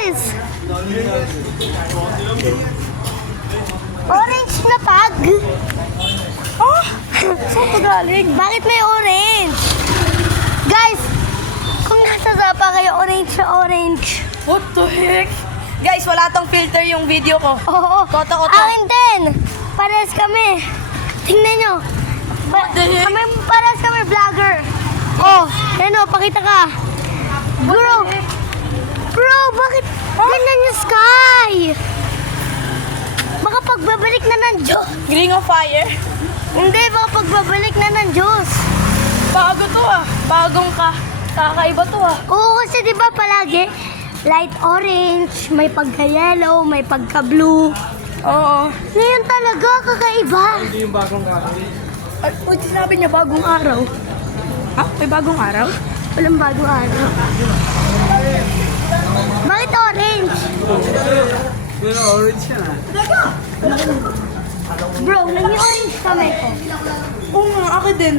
guys! Orange na tag. Oh, saan ito galing? Bakit may orange? Guys, kung nasa Zapa kayo, orange na orange. What the heck? Guys, wala tong filter yung video ko. Oo. Koto-koto. Akin din. Pares kami. Tingnan nyo. Kami pares kami vlogger. Oh, yan o, pakita ka. Bro, bakit ganyan yung sky? Baka pagbabalik na ng Diyos. Ring of fire. Hindi, baka pagbabalik na ng Diyos. Bago to ah. Bagong kakaiba to ah. Oo, kasi di ba palagi, light orange, may pagka-yellow, may pagka-blue. Oo. Ngayon talaga, kakaiba. Hindi yung bagong araw. Ay, sinabi niya bagong araw. Ha? May bagong araw? Walang bagong araw. Bakit orange? Pero orange yan ah. Bro, naging orange kami ko. Oo nga, akin din.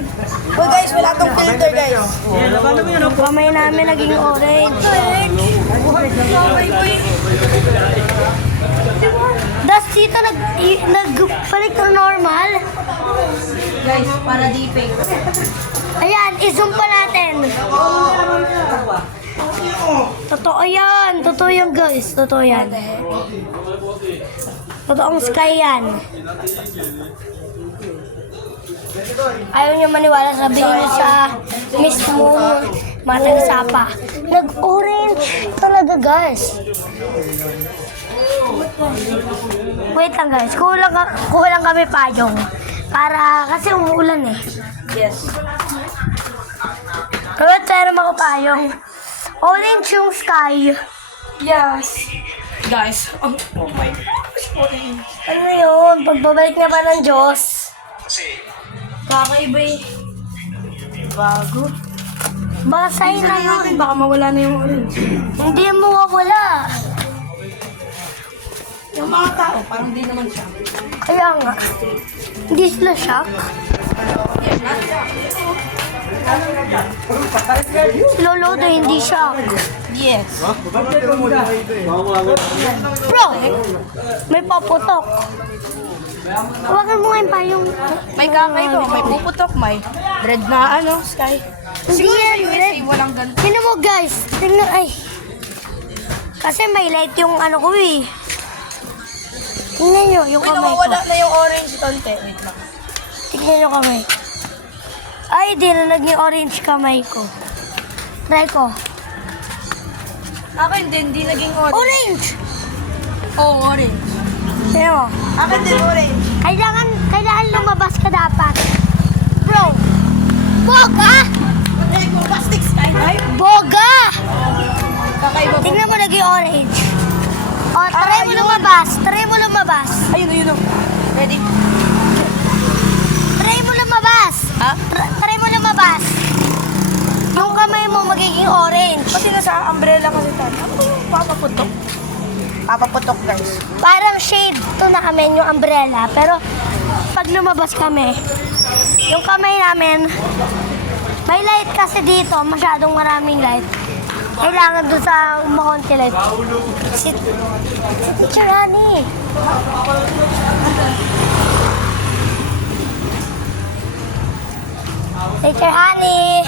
Oh guys, wala tong filter guys. Kamay namin naging orange. Das dito nagbalik na normal. Guys, para di fake. Ayan, i-zoom pa natin. Totoo yan. Totoo yan, guys. Totoo yan. Totoong sky yan. Ayaw niyo maniwala, sabihin niyo sa mismong matang sapa. Nag-orange talaga, guys. Wait lang, guys. Kulang kami payong. Para, kasi umuulan eh. Yes. Kaya tayo ako payong. Orange yung sky. Yes. Guys, oh my gosh. Ano na yun? Pagbabalik na ba ng Diyos? Kakaiba eh. Bago. Baka sign na yun. Baka mawala na yung orange. Hindi mo mawawala. Yung mga tao, parang di naman siya. Kaya nga. Hindi sila shock. Si Lolo daw hindi shock. Yes. Bro, may paputok. Huwagan mo nga yung payong. May kakaiba, may puputok, may red na ano, sky. Hindi yan, Sa red. USA, walang ganito. Tingnan mo guys. Tingnan, ay. Kasi may light yung ano ko eh. Tingnan nyo, yung Uy, kamay ko. nawawala na yung orange konti. Wait lang. Tingnan nyo kamay. Ay, di na naging orange kamay ko. Try ko. Akin din, di naging orange. Orange! Oh, orange. Tingnan mo. Akin din orange. Kailangan lumabas ka dapat. Bro! Boga! Hey, plastic skydive? Boga! Kakaiba po. Tingnan mo naging orange. O, try mo lumabas. Try mo lumabas. Ayun, ayun. Ready? Try mo lumabas. Ha? Try mo lumabas. Yung kamay mo magiging orange. Kasi nasa umbrella kasi tayo. Ano ba yung papaputok? Papaputok, guys. Parang shade to na amin yung umbrella. Pero pag lumabas kami, yung kamay namin, may light kasi dito. Masyadong maraming light. Kailangan doon sa makonti light. Si Teacher Honey. Teacher Honey.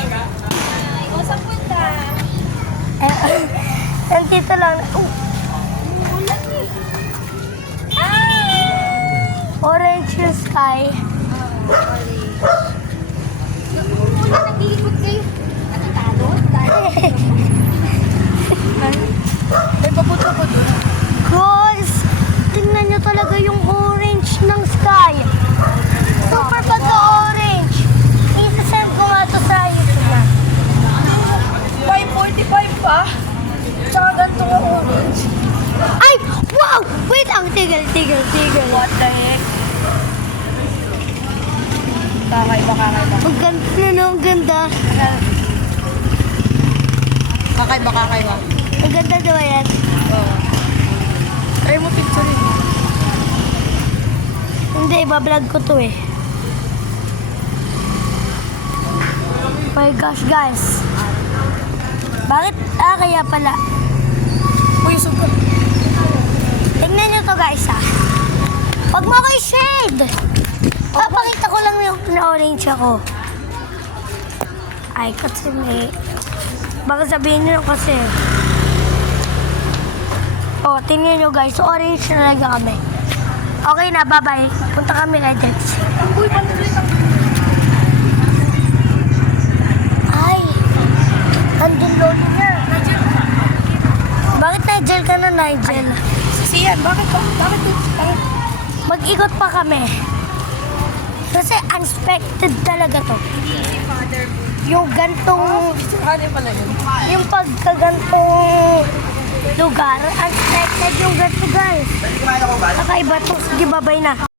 Saan punta? Nandito lang. Orange yung sky. Nag-iikot kayo. Ano, talo? May paputok ko doon. Guys, tingnan nyo talaga yung orange ng sky. Super pagka-orange. Isa-serve ko nga to sa YouTube na. 5:45 pa? Tsaka ganito yung orange. Ay! Wow! Wait lang. Tigil. What the heck? Kakaiba. Ang ganda na, ang ganda. Kakaiba. Ang ganda daw yan. Oo. Try mo picture rin. Hindi, ibablog ko to eh. My gosh, guys. Bakit? Kaya pala. Uy, sugar. Tingnan nyo to guys ha. Huwag mo ako i-shade. Papakita ko lang yung na-orange ako. Ay, kasi may... Baka sabihin nyo kasi. Oh, tingnan nyo guys. Orange talaga kami. Okay na, bye-bye. Punta kami kay Dex. Uy, pantuloy. Ay, nandun lolo niya. Bakit Nigel ka na, Nigel? Siyan, bakit ba? Bakit? Mag-ikot pa kami. Kasi unexpected talaga to. Yung gantong, Ano pala yun? yung pagkagantong lugar, unexpected yung ganto guys. Kakaiba to. Sige, babay na.